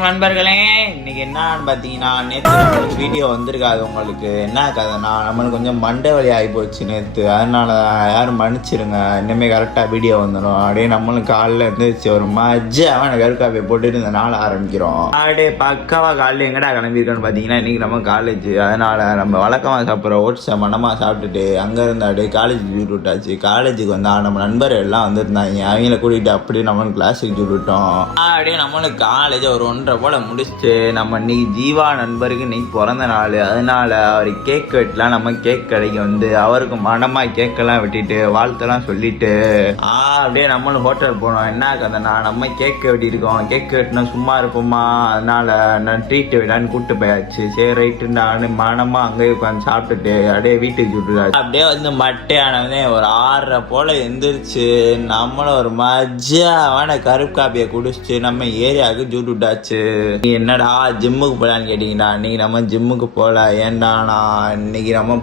வணக்கம் நண்பர்களே. இன்னைக்கு என்னன்னு பார்த்தீங்கன்னா, நேற்று வீடியோ வந்திருக்காது. உங்களுக்கு என்ன கதைனா, நம்மளுக்கு கொஞ்சம் மண்டை வலி ஆகி போச்சு நேற்று. அதனால யாரும் மன்னிச்சிருங்க. இனிமேல் கரெக்டாக வீடியோ வந்துடும். அப்படியே நம்மளும் காலையில் இருந்துச்சு ஒரு மஜ்ஜான கருக்காப்பை போட்டுட்டு இந்த நாள் ஆரம்பிக்கிறோம். அப்படியே பக்காவாக காலையில் எங்கடா கிளம்பியிருக்கோன்னு பார்த்தீங்கன்னா, இன்றைக்கி நம்ம காலேஜ். அதனால் நம்ம வழக்கமாக சாப்பிட்ற ஓட்ஸை மனமாக சாப்பிட்டுட்டு அங்கே இருந்து அப்படியே காலேஜுக்கு வீட்டு விட்டாச்சு. காலேஜுக்கு வந்தால் நம்ம நண்பர்கள் எல்லாம் வந்திருந்தாங்க. அவங்கள கூட்டிகிட்டு அப்படியே நம்மளுக்கு கிளாஸுக்கு வீட்டு விட்டோம். அப்படியே நம்மளுக்கு காலேஜ் ஒரு 1:30 போல முடிச்சுட்டு நம்ம இன்னைக்கு ஜீவா நண்பருக்கு இன்னைக்கு பிறந்த நாள். அதனால அவர் கேக் வெட்டலாம். நம்ம கேக் கடைக்கு வந்து அவருக்கு மனமா கேக்கெல்லாம் வெட்டிட்டு வாழ்த்தெல்லாம் சொல்லிட்டு அப்படியே நம்மளும் ஹோட்டல் போனோம். என்ன கதைனா, நம்ம கேக் வெட்டியிருக்கோம். கேக் வெட்டினா சும்மா இருப்போமா, அதனால நான் ட்ரீட் விடான்னு கூப்பிட்டு போயாச்சு. சரி ரைட்டு, நான் மனமா அங்கேயே உட்காந்து சாப்பிட்டுட்டு அப்படியே வீட்டுக்கு விட்டுருக்காரு. அப்படியே வந்து மட்டையானவனே ஒரு 6:30 போல எந்திரிச்சு நம்மளும் ஒரு மஜ்ஜாவான கருப்பு காப்பியை குடிச்சிட்டு நம்ம ஏரியாவுக்கு ஜூட்டு விட்டாச்சு. என்னடா ஜிம்முக்கு போகலான்னு கேட்டீங்கன்னா, இன்னைக்கு நம்ம ஜிம்முக்கு போகல. ஏண்டானா இன்னைக்கு நம்ம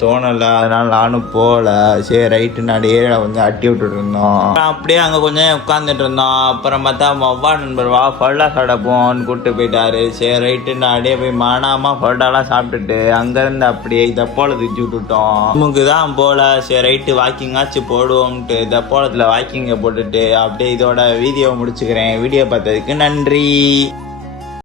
தோணலை, அதனால நானும் போகல. சரி ரைட்டு, நான் ஏரியாவில் கொஞ்சம் அட்டி விட்டுட்டு இருந்தோம். அப்படியே அங்கே கொஞ்சம் உட்காந்துட்டு இருந்தோம். அப்புறம் பார்த்தா அவ்வா நண்பர் வா ஃபல்லா சாப்பிடப்போன்னு கூப்பிட்டு போயிட்டாரு. சரி ரைட்டு, நான் அப்படியே போய் மானாமா ஃபல்லாலாம் சாப்பிட்டுட்டு அங்கேருந்து அப்படியே தப்போலத்துக்கு விட்டுட்டோம். ஜிம்முக்கு தான் போகல. சரி ரைட்டு, வாக்கிங்காச்சும் போடுவோம்ட்டு தப்போலத்தில் வாக்கிங்கை போட்டுட்டு அப்படியே இதோட வீடியோ முடிச்சுக்கிறேன். வீடியோ பார்த்ததுக்கு நன்றி.